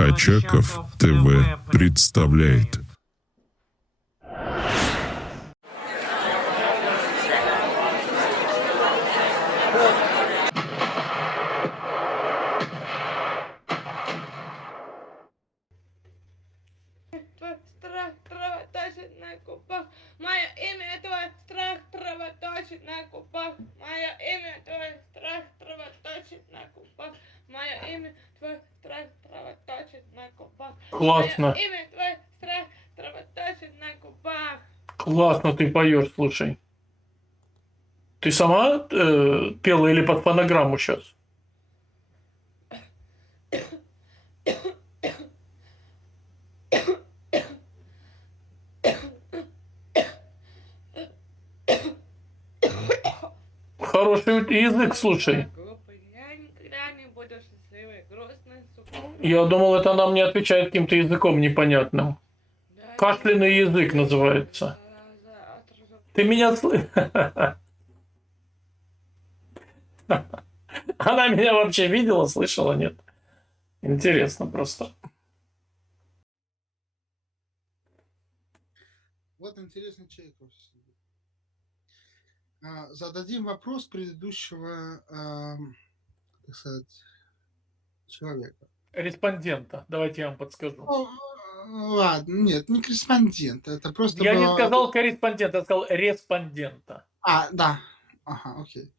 Очаков ТВ представляет. Твой страх кровоточит на губах. Мое имя, твой страх кровоточит на губах. Мое имя, твой страх кровоточит на губах. Мое имя, твой страх кровоточит на губах. Классно. Мое имя, твой страх кровоточит на губах. Классно ты поешь, слушай. Ты сама пела или под фонограмму сейчас? Хороший язык, слушай. Я никогда не буду счастливой, грустной, сука. Я думал, это она мне отвечает каким-то языком непонятным. Кашлянный язык называется. Ты меня слышишь? Она меня вообще видела, слышала, нет? Интересно просто. Вот интересный человек. Зададим вопрос предыдущего, так сказать, человека. Респондента. Давайте я вам подскажу. Ладно, нет, не корреспондент, это просто Я не было... сказал корреспондента, я сказал респондента. Да. Ага, окей.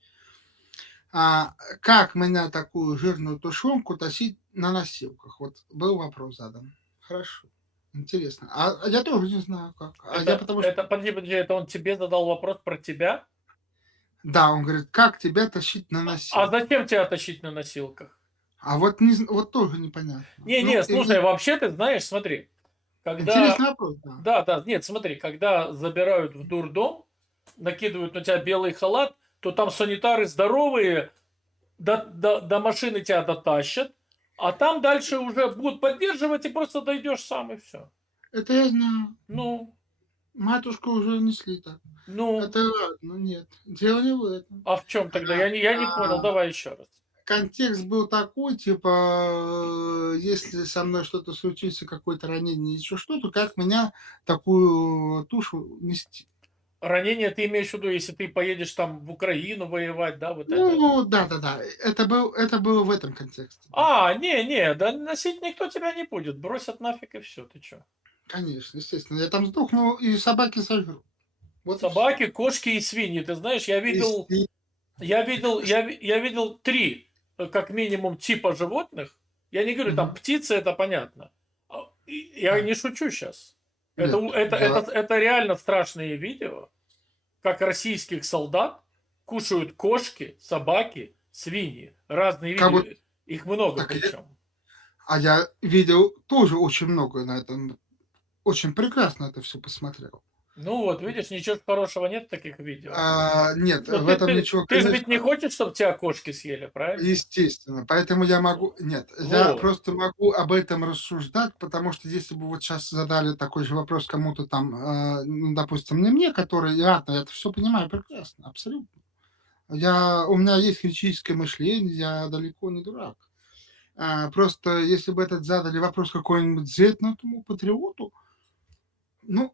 Как меня такую жирную тушенку тащить на носилках? Вот был вопрос задан. Хорошо. Интересно. А я тоже не знаю, как. Подожди, это он тебе задал вопрос про тебя? Да, он говорит, как тебя тащить на А носилках? зачем тебя тащить на носилках? Вот тоже непонятно. Не, слушай, вообще ты знаешь, смотри. Интересный вопрос, да. Да, нет, смотри, когда забирают в дурдом, накидывают на тебя белый халат, то там санитары здоровые до машины тебя дотащат, а там дальше уже будут поддерживать, и просто дойдешь сам, и все. Это я знаю. Ну, Матушку уже несли так. ну, Это ладно, нет. Дело не в этом. а в чем тогда? Я не понял, давай еще раз. Контекст был такой, типа, если со мной что-то случится, какое-то ранение, еще что-то, как меня такую тушу нести? Ранение ты имеешь в виду, если ты поедешь там в Украину воевать, да, вот это? Ну, да. Это было в этом контексте. Не, да носить никто тебя не будет, бросят нафиг и все, ты чё? Конечно, естественно. Я там сдохну, и собаки сожру. Вот Собаки, кошки и свиньи. Ты знаешь, я видел 3, как минимум, типа животных. Я не говорю, там птицы, это понятно. Я не шучу сейчас. Это реально страшные видео, как российских солдат кушают кошки, собаки, свиньи. Разные видео. Их много причем. А я видел тоже очень много на этом. Очень прекрасно это все посмотрел. Ну вот, видишь, ничего хорошего нет в таких видео. Нет, в этом ничего, Ты же ведь не хочешь, чтобы тебя кошки съели, правильно? Естественно, поэтому я могу... Нет, я просто могу об этом рассуждать, потому что если бы вот сейчас задали такой же вопрос кому-то там, ну, допустим, не мне, который, ладно, я это все понимаю прекрасно, абсолютно. У меня есть критическое мышление, я далеко не дурак. Просто если бы этот задали вопрос какой-нибудь зетному патриоту, ну,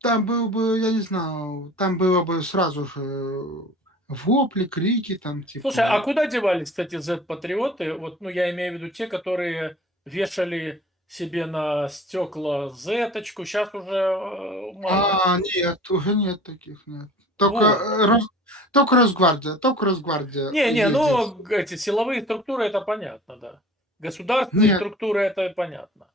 там был бы, я не знаю, там было бы сразу же вопли, крики, там типа... Слушай, а куда девались, кстати, Z-патриоты? Вот, ну, я имею в виду те, которые вешали себе на стекла Z-очку. Сейчас уже мало. Нет, уже нет таких, нет. Только Росгвардия Не, ездит. ну, эти силовые структуры, это понятно, да. Государственные Нет, структуры, это понятно.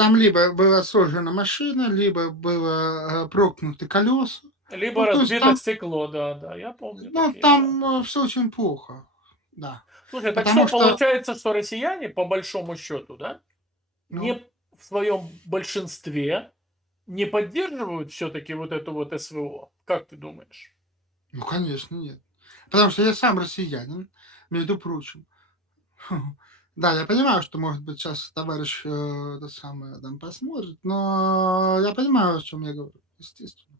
там либо была сожжена машина, либо было проткнуты колеса. Либо Ну, то есть разбито там, стекло, да, я помню ну, такие, да. там все очень плохо, да. Слушай, так Потому что что, получается, что россияне, по большому счету, да, ну, не в своем большинстве не поддерживают все-таки вот эту вот СВО? Как ты думаешь? ну, конечно, нет. Потому что я сам россиянин, между прочим. Да, я понимаю, что, может быть, сейчас товарищ это самое там посмотрит, но я понимаю, о чем я говорю, естественно.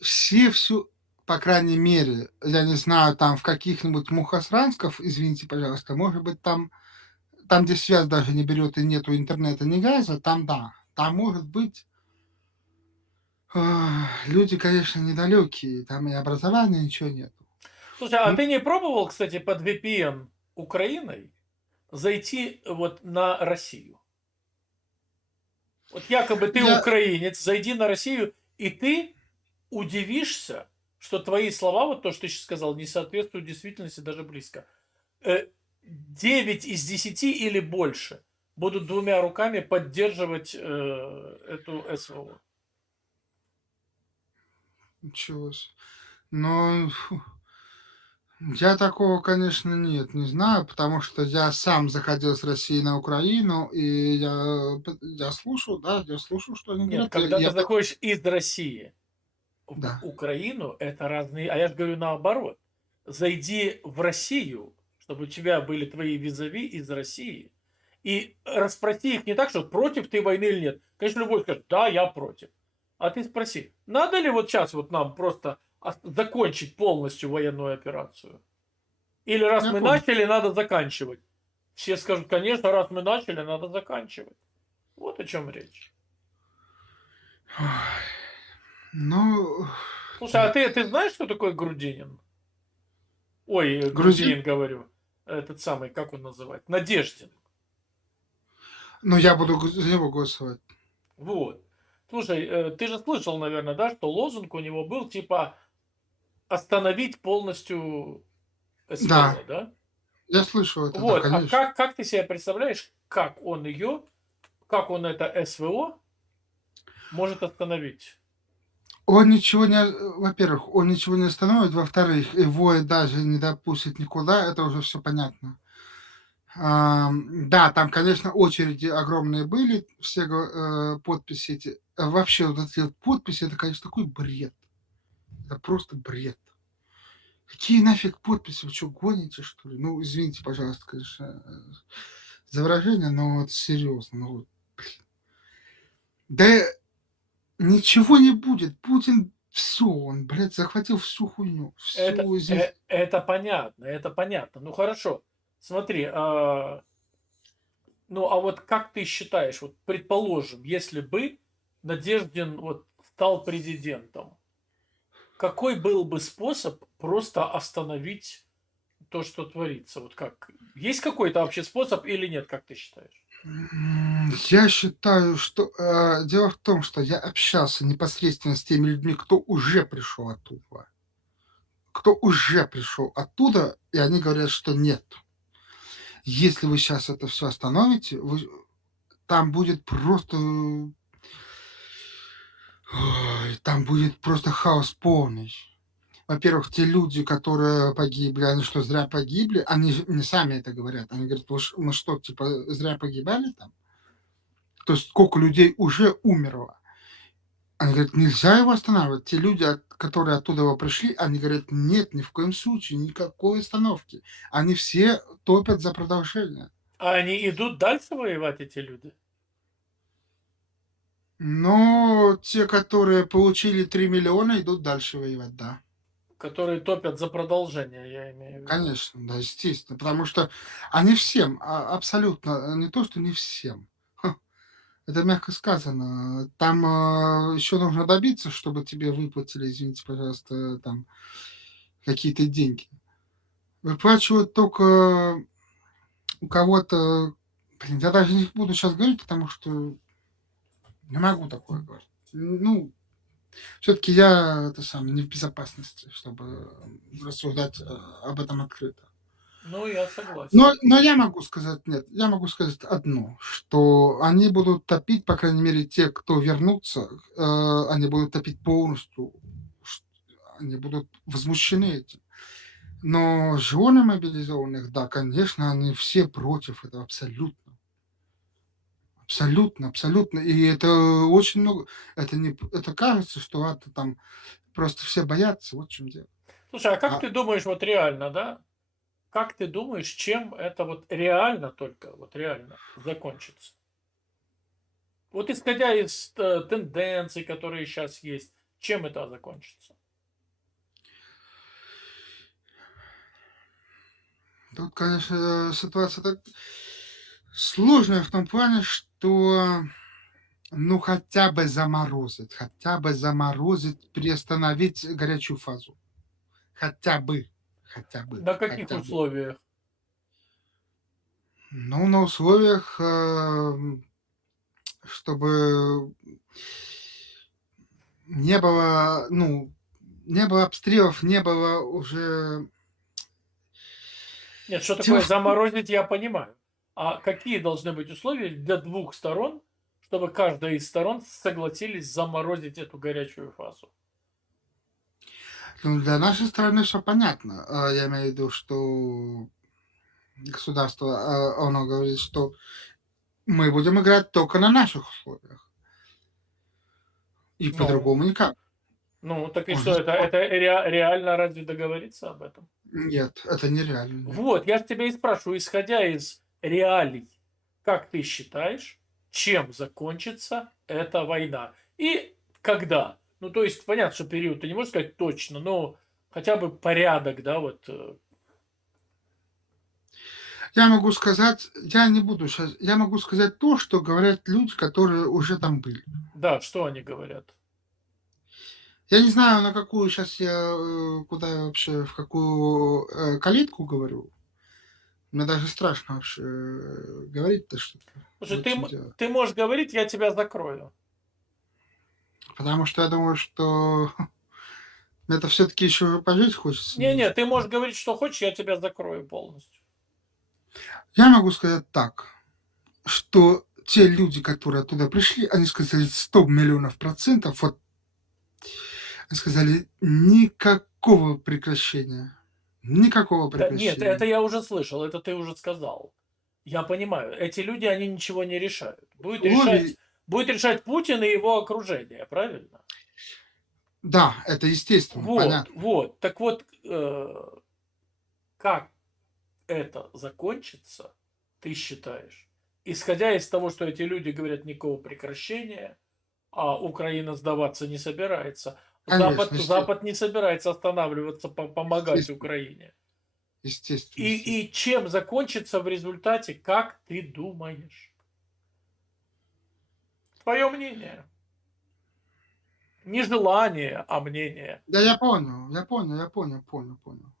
Всю, по крайней мере, я не знаю, там в каких-нибудь Мухосрансков, извините, пожалуйста, может быть, там там, где связь даже не берет и нету интернета, ни газа, там да. Там может быть люди, конечно, недалекие, там и образования ничего нету. Слушай, а Ну ты не пробовал, кстати, под VPN Украиной зайти вот на Россию? Вот якобы ты я украинец, зайди на Россию, и ты удивишься, что твои слова, вот то, что ты сейчас сказал, не соответствуют действительности даже близко. 9 из 10 или больше будут двумя руками поддерживать эту СВО. Ничего себе. Но я такого, конечно, нет, не знаю, потому что я сам заходил с России на Украину, и я слушал, да, я слушал, что они Нет, говорят. когда ты Я был заходишь из России в да. Украину, это разные. А я же говорю наоборот. Зайди в Россию, чтобы у тебя были твои визави из России, и расспроси их не так, что против ты войны или нет. Конечно, любой скажет, да, я против. А ты спроси, надо ли вот сейчас вот нам просто закончить полностью военную операцию? Или раз Я мы понял. начали, надо заканчивать? Все скажут, конечно, раз мы начали, надо заканчивать. Вот о чем речь. Ой, ну, Слушай, а нет. ты знаешь, что такое грудинин? Ой, Грузин? грузинин, говорю. Этот самый, как он называет? Надеждин. Ну, я буду за него голосовать. Вот. Слушай, ты же слышал, наверное, да, что лозунг у него был типа остановить полностью Да, СВО, да? я слышал это, да, Вот, а конечно. как ты себе представляешь, как он это СВО может остановить? Он ничего не, во-первых, он ничего не остановит, во-вторых, его даже не допустит никуда, это уже все понятно. Да, там, конечно, очереди огромные были, все подписи эти. Вообще, вот эти вот подписи, это, конечно, такой бред. Это просто бред. Какие нафиг подписи? Вы что, гоните, что ли? Ну, извините, пожалуйста, конечно, за выражение, но вот серьезно. Ну, вот, блин. Да ничего не будет. Путин все, он, блядь, захватил всю хуйню. Всю, извините. Это понятно, это понятно. Ну хорошо, смотри, ну а вот как ты считаешь, вот предположим, если бы Надеждин вот стал президентом, какой был бы способ просто остановить то, что творится? Вот как? Есть какой-то вообще способ или нет, как ты считаешь? Я считаю, что дело в том, что я общался непосредственно с теми людьми, кто уже пришел оттуда. Кто уже пришел оттуда, и они говорят, что нет. Если вы сейчас это все остановите, там будет просто ой, там будет просто хаос полный. Во-первых, те люди, которые погибли, они что, зря погибли? Они же не сами это говорят. Они говорят: Мы что, типа, зря погибали там?" То есть сколько людей уже умерло. Они говорят: "Нельзя его останавливать". Те люди, которые оттуда пришли, они говорят: "Нет, ни в коем случае, никакой остановки". Они все топят за продолжение. А они идут дальше воевать, эти люди? Но те, которые получили 3 миллиона, идут дальше воевать, да. Которые топят за продолжение, я имею в виду. Конечно, да, естественно, потому что они всем, абсолютно, не то, что не всем. Это мягко сказано. Там, еще нужно добиться, чтобы тебе выплатили, извините, пожалуйста, там какие-то деньги. Выплачивают только у кого-то, блин, я даже не буду сейчас говорить, потому что не могу такое говорить. Ну, все-таки я это самое не в безопасности, чтобы рассуждать об этом открыто. Ну, я согласен. Но я могу сказать нет. Я могу сказать одно, что они будут топить, по крайней мере, те, кто вернутся, они будут топить полностью, ш они будут возмущены этим. Но жены мобилизованных, да, конечно, они все против этого абсолютно. Абсолютно, абсолютно. И это очень много. Это не это кажется, что это там просто все боятся, вот в чём дело. Слушай, а как А ты думаешь, вот реально, да? Как ты думаешь, чем это вот реально только, вот реально закончится? Вот исходя из тенденций, которые сейчас есть, чем это закончится? тут, конечно, ситуация так Сложная в том плане, что, ну, хотя бы заморозить, приостановить горячую фазу. Хотя бы, хотя бы, На каких хотя бы. условиях? Ну, на условиях, чтобы не было, ну, не было обстрелов, не было уже. Нет, что Дело такое в том, заморозить, я понимаю. А какие должны быть условия для двух сторон, чтобы каждая из сторон согласились заморозить эту горячую фазу? ну, для нашей страны все понятно. Я имею в виду, что государство, оно говорит, что мы будем играть только на наших условиях, и Ну, по-другому никак. ну, так и Он что, же это реально разве договориться об этом? нет, это нереально, нет. Вот, я же тебя и спрашиваю, исходя из реалий, как ты считаешь, чем закончится эта война? И когда? Ну, то есть, понятно, что период ты не можешь сказать точно, но хотя бы порядок, да, вот. Я могу сказать, я не буду сейчас, я могу сказать то, что говорят люди, которые уже там были. Да, что они говорят? Я не знаю, на какую сейчас я, куда я вообще, в какую, калитку говорю. Мне даже страшно вообще, говорить-то что-то. Слушай, Вот в чём дело. ты можешь говорить, я тебя закрою. Потому что я думаю, что это все таки еще пожить хочется Не-не, немножко. ты можешь говорить, что хочешь, я тебя закрою полностью. Я могу сказать так, что те люди, которые оттуда пришли, они сказали 100 000 000%, вот они сказали: "Никакого прекращения, никакого Да нет, это прекращения". я уже слышал, это ты уже сказал. Я понимаю, эти люди, они ничего не решают. Условий Будет решать Путин и его окружение, правильно? да, это естественно, Вот, понятно. вот. Так вот, как это закончится, ты считаешь? Исходя из того, что эти люди говорят никакого прекращения, а Украина сдаваться не собирается. Конечно, Запад не собирается останавливаться, помогать естественно, Украине. естественно, естественно. И чем закончится в результате, как ты думаешь? Твое мнение. Не желание, а мнение. Да, я понял, я понял, я понял, понял, понял.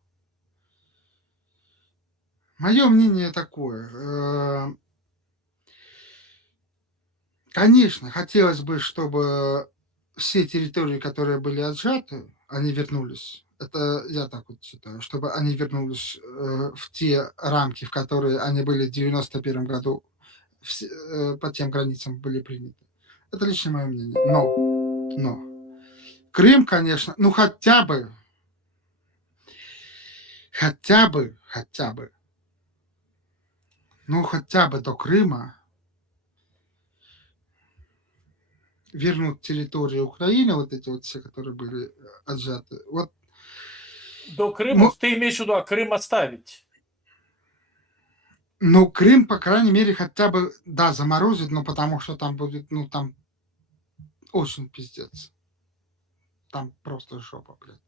Мое мнение такое, конечно, хотелось бы, чтобы все территории, которые были отжаты, они вернулись. Это я так вот считаю, чтобы они вернулись, в те рамки, в которые они были в 91 году, по тем границам были приняты. Это лично мое мнение. Но Крым, конечно, ну хотя бы, ну хотя бы до Крыма вернуть территории Украины, вот эти вот все, которые были, отжаты. Вот, До Крыма, мо ты имеешь в виду, а Крым оставить? ну, Крым, по крайней мере, хотя бы, да, заморозить, но потому что там будет, ну, там очень пиздец. Там просто жопа, блядь.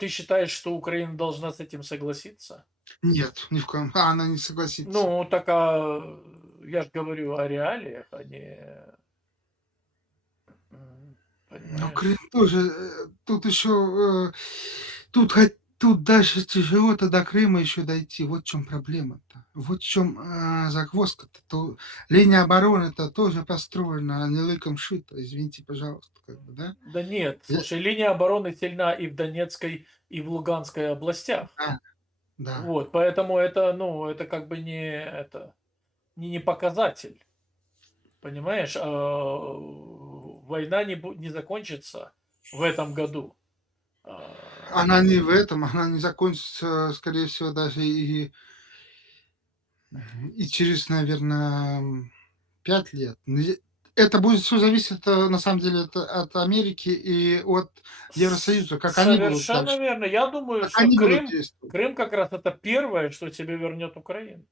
Ты считаешь, что Украина должна с этим согласиться? Нет, ни в коем она не согласится. Ну, так я же говорю о реалиях, а не, Но Крым понимаешь? тоже, тут еще, тут даже тяжело-то до Крыма еще дойти. Вот в чём проблема-то. Вот в чём, загвоздка-то. Линия обороны-то тоже построена, не лыком шита, извините, пожалуйста, как бы, да. Да нет, Я слушай, линия обороны сильна и в Донецкой, и в Луганской областях. да, да. Вот, поэтому это, ну, это как бы не показатель. Понимаешь, война не закончится в этом году. А, Она не в этом, она не закончится, скорее всего, даже и через, наверное, 5 лет. Это будет все зависеть, на самом деле, это от Америки и от Евросоюза, как они будут Совершенно дальше, верно. Я думаю, как что они будут действовать. Крым как раз это первое, что тебе вернет Украину.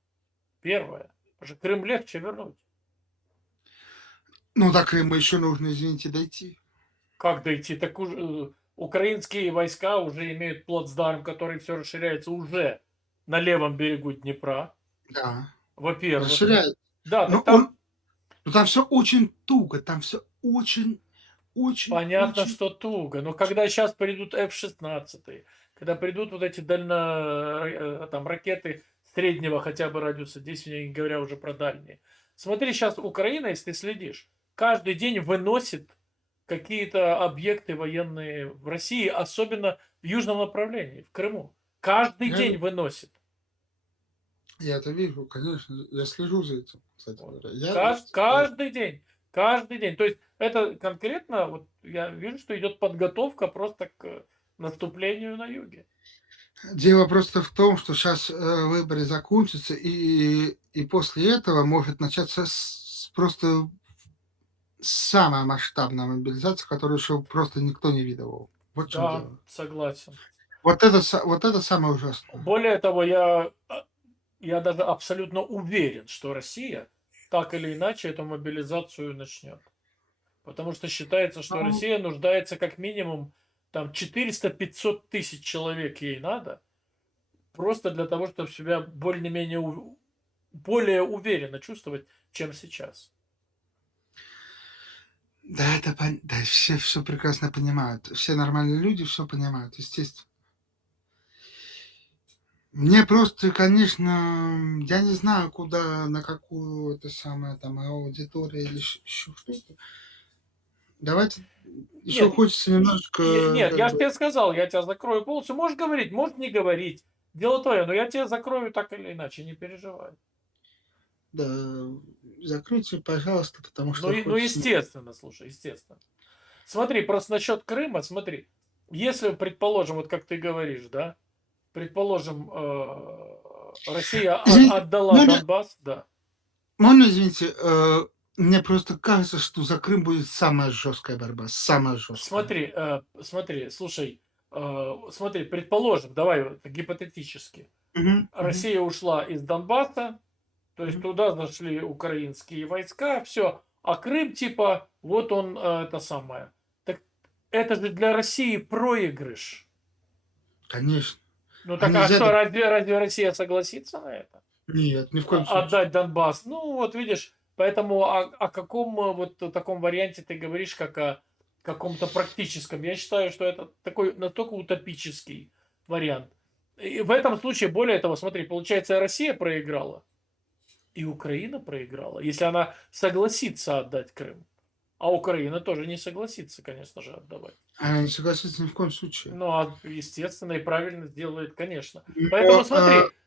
Первое. Потому что Крым легче вернуть. Ну, до Крыма еще нужно, извините, дойти. Как дойти? Так украинские войска уже имеют плацдарм, который все расширяется уже на левом берегу Днепра. Да, во-первых. расширяет. Да, Но так там там все очень туго, там все очень, очень, понятно, очень. что туго. Но когда сейчас придут F-16, когда придут вот эти там ракеты среднего хотя бы радиуса, здесь не говоря уже про дальние. Смотри, сейчас Украина, если ты следишь, каждый день выносит какие-то объекты военные в России, особенно в южном направлении, в Крыму. Каждый Я, день выносит. я это вижу, конечно, я слежу за этим, кстати Вот. говоря. Я, Каждый день. Каждый день. То есть это конкретно, вот я вижу, что идет подготовка просто к наступлению на юге. дело просто в том, что сейчас выборы закончатся, и после этого может начаться просто самая масштабная мобилизация, которую еще просто никто не видывал. Вот в чем Да, дело. согласен. Вот это самое ужасное. Более того, я даже абсолютно уверен, что Россия так или иначе эту мобилизацию начнет. Потому что считается, что Ну, Россия нуждается как минимум там 400-500 тысяч человек ей надо, просто для того, чтобы себя более-менее более уверенно чувствовать, чем сейчас. да, да, все прекрасно понимают. Все нормальные люди все понимают, естественно. Мне просто, конечно, я не знаю, куда, на какую это самое там аудиторию или еще что-то. Давайте еще Нет, хочется немножко, нет, как я же бы, тебе сказал, я тебя закрою полностью. Можешь говорить, можешь не говорить. Дело твое, но я тебя закрою так или иначе, не переживай. да, закройте, пожалуйста, потому Ну, что ну хочется. естественно, слушай, естественно. Смотри, просто насчет Крыма, смотри. Если, предположим, вот как ты говоришь, да, предположим, Россия Извините, отдала можно, Донбасс, да. можно, извините, мне просто кажется, что за Крым будет самая жесткая борьба, самая жесткая. Смотри, слушай, смотри, предположим, давай вот гипотетически. Мгм, мгм, Россия ушла из Донбасса, то есть мгм. туда зашли украинские войска, все. А Крым, типа, вот он, это самое. Так это же для России проигрыш. Конечно. Ну А так а нельзя что, доп разве Россия согласится на это? Нет, ни в коем случае. Отдать Донбасс? Ну вот видишь, поэтому о каком вот таком варианте ты говоришь, как о каком-то практическом? Я считаю, что это такой настолько утопический вариант. И в этом случае, более того, смотри, получается, Россия проиграла, и Украина проиграла, если она согласится отдать Крым. А Украина тоже не согласится, конечно же, отдавать. Она не согласится ни в коем случае. Ну, естественно, и правильно сделает, конечно. Но, Поэтому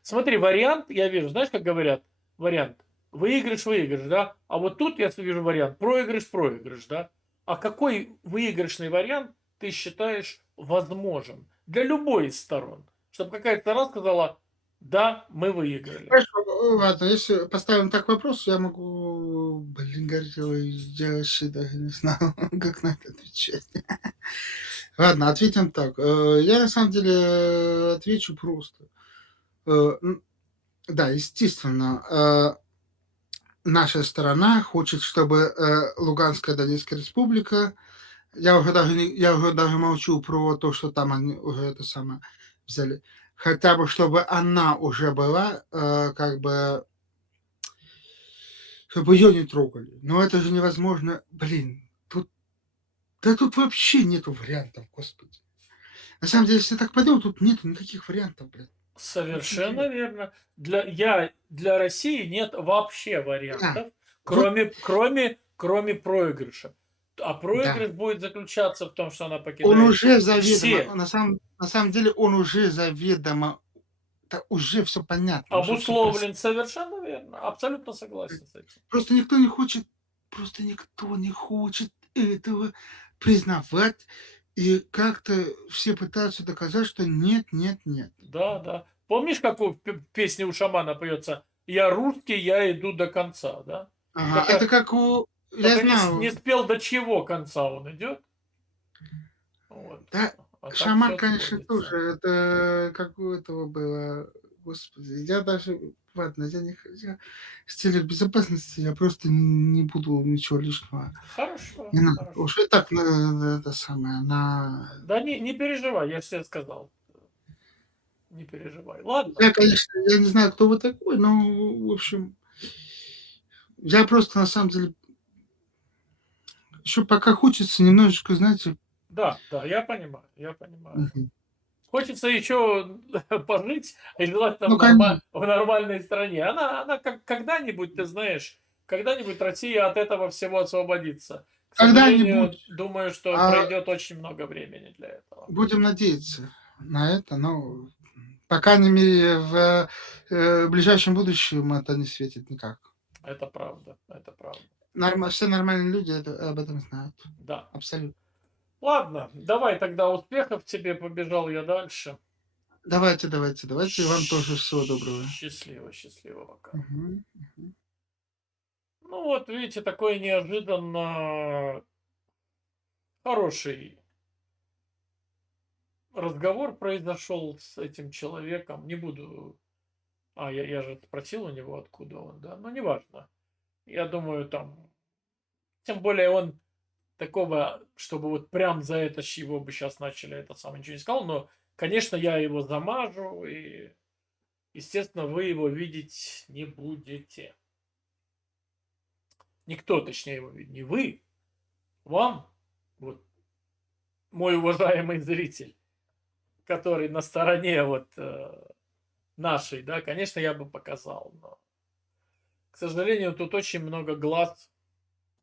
смотри, вариант, я вижу, знаешь, как говорят, вариант, выигрыш, да, а вот тут я вижу вариант, проигрыш, да. А какой выигрышный вариант ты считаешь возможен для любой из сторон? Чтобы какая-то сторона сказала, да, мы выиграли. хорошо, ладно, если поставим так вопрос, я могу, блин, говорить, ой, я вообще даже не знаю, как на это отвечать. Ладно, ответим так. Я на самом деле отвечу просто. Да, естественно, наша сторона хочет, чтобы Луганская Донецкая Республика, я уже даже молчу про то, что там они уже это самое взяли, хотя бы чтобы она уже была, как бы, чтобы ее не трогали. Но это же невозможно. Блин, тут вообще нету вариантов, господи. На самом деле, если так подумать, тут нету никаких вариантов, блин. Совершенно верно. Для России нет вообще Да, вариантов, вот, кроме проигрыша. А да. проигрыш будет заключаться в том, что она Он покидает уже заведомо, все. на самом деле, он уже заведомо, да, уже все понятно, уже все Обусловлен, совершенно верно. Абсолютно согласен с этим. просто просто никто не хочет этого признавать. И как-то все пытаются доказать, что нет, нет, нет. Да, да. Помнишь, как в песне у шамана поется «Я русский, я иду до конца», да? Ага, это Только, как у, я только не знаю, спел, до чего конца он идет. Вот. да, А так шаман, все конечно, сходится. тоже, это как у этого было, господи, я даже, ладно, я не я с целью безопасности я просто не буду ничего лишнего. Хорошо, Не надо. хорошо. Уж и так на это самое, Да не переживай, я же тебе сказал. Не переживай. Ладно. я, конечно, я не знаю, кто вы такой, но, в общем, Я просто на самом деле еще пока хочется немножечко, знаете. Да, да, я понимаю, я понимаю. Мгм. Хочется еще пожить, и желательно Ну, конечно, в нормальной стране. Она когда-нибудь, ты знаешь, когда-нибудь Россия от этого всего освободится. К сожалению, когда-нибудь, думаю, что а, пройдет очень много времени для этого. будем надеяться на это, но, по крайней мере, в, ближайшем будущем это не светит никак. Это правда, это правда. Все нормальные люди об этом знают. Да. Абсолютно. Ладно, давай тогда успехов тебе, побежал я дальше. Давайте, давайте, давайте. Вам тоже всего доброго. Счастливо, счастливо, пока. Мгм, мгм. Ну вот, видите, такой неожиданно хороший разговор произошел с этим человеком. Не буду... я же спросил у него, откуда он, да? Ну, неважно. Я думаю, там... Тем более он такого, чтобы вот прям за это его бы сейчас начали, это сам ничего не сказал, но, конечно, я его замажу, и, естественно, вы его видеть не будете. Никто, точнее, его видит. Не вы, вам, вот, мой уважаемый зритель, который на стороне вот нашей, да, конечно, я бы показал, но, к сожалению, тут очень много глаз,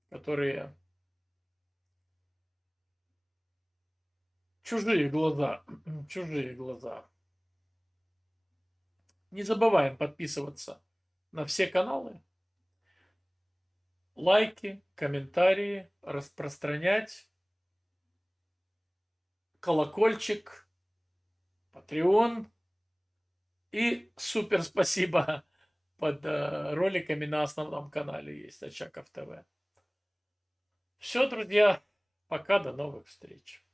которые чужие глаза, чужие глаза. Не забываем подписываться на все каналы, лайки, комментарии, распространять, колокольчик, Patreon и супер спасибо под роликами на основном канале есть Очаков ТВ. Все, друзья, пока, до новых встреч.